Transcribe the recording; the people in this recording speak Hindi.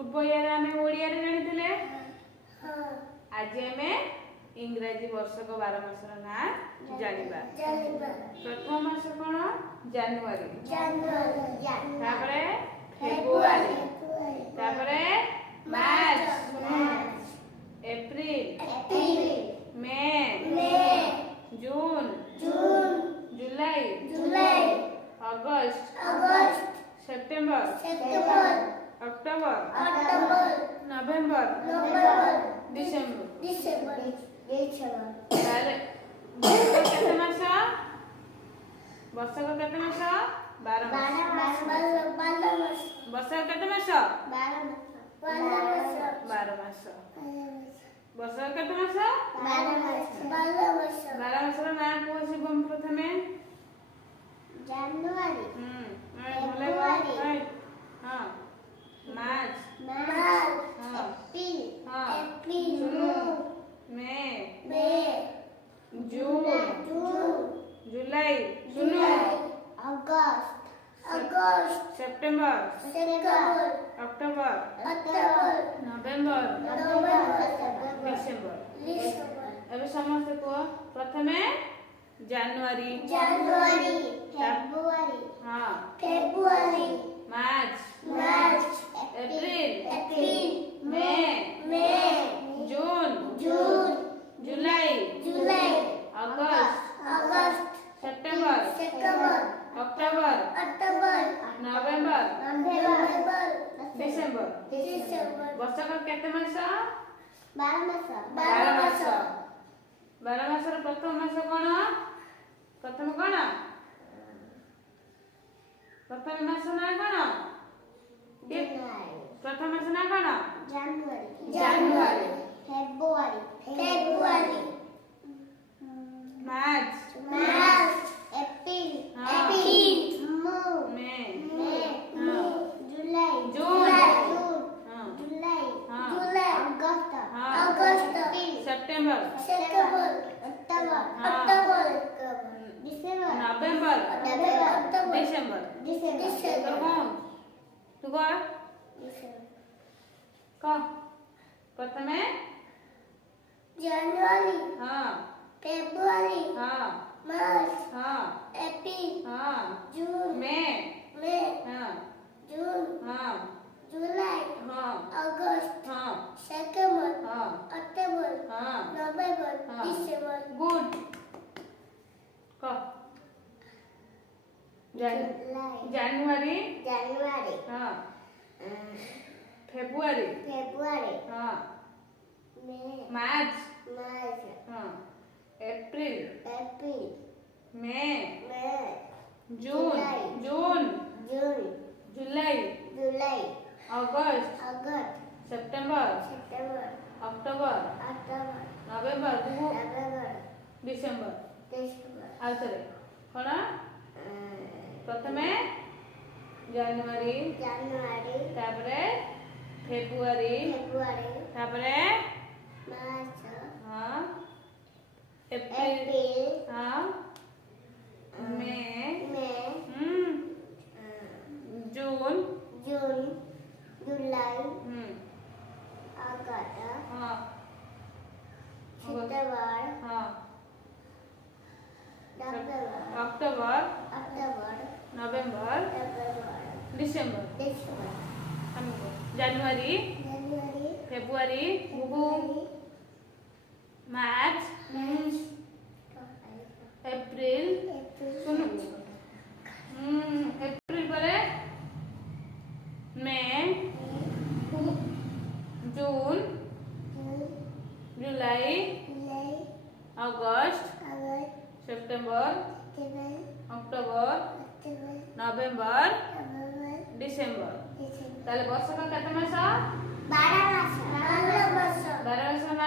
पूर्व इयर आमे ओडिया रे जानिथिले आज आमे इंग्रजी वर्षक 12 मासर ना जानिबा। प्रथम मास कोन जनवरी तापरे फेब्रुआरी तापरे मार्च एप्रिल मे जून जुलाई अगस्त सेप्टेम्बर अक्टोबर नवेम्बर डिसेम्बर ताले केते मास वर्षक केते मास 12 मास वर्षक केते मास 12 मास वर्षक केते मास 12 मासर नाम को शिवम प्रथमे जनवरी फेब्रुआरी हां मार्च एप्रिल मे जून जुलाई अगस्त सेप्टेम्बर अक्टोबर नवेम्बर डिसेम्बर अब समस्त को प्रथमे जनवरी फेब्रुआरी मार्च एप्रिल मे जून जुलाई अगस्त सेप्टेम्बर अक्टोबर नवेम्बर डिसेम्बर वर्षक केते मास 12 मास 12 मासर प्रथम मास कोन प्रथम मास ना कोन प्रथम मास ना कोन जनवरी फेब्रुआरी मार्च एप्रिल मे जुलाई अगस्त सेप्टेम्बर अक्टोबर नवेम्बर डिसेम्बर तू कह प्रथमे जनवरी हां फेब्रुआरी हां मार्च हां एप्रिल हां जून मे हां जून हां जुलाई हां अगस्त हां सेप्टेम्बर हां अक्टोबर हां नवेम्बर हाँ। डिसेम्बर गुड कह जनवरी हां फेब्रुआरी हां मार्च हां एप्रिल मे जून जुलाई अगस्त सेप्टेम्बर अक्टोबर नवेम्बर डिसेम्बर आउतरे कोन प्रथमे जनवरी तापरे फेब्रुआरी तापरे मार्च हां एप्रिल हां मे जून जुलाई अगस्त हां सितंबर हां अक्टूबर नवेम्बर डिसेम्बर जनवरी फेब्रुआरी मार्च एप्रिल सुनो एप्रिल परे मे जून जुलाई अगस्त सेप्टेम्बर अक्टोबर नवेम्बर डिसेम्बर ताले वर्षक केते मास 12 मास 12 मास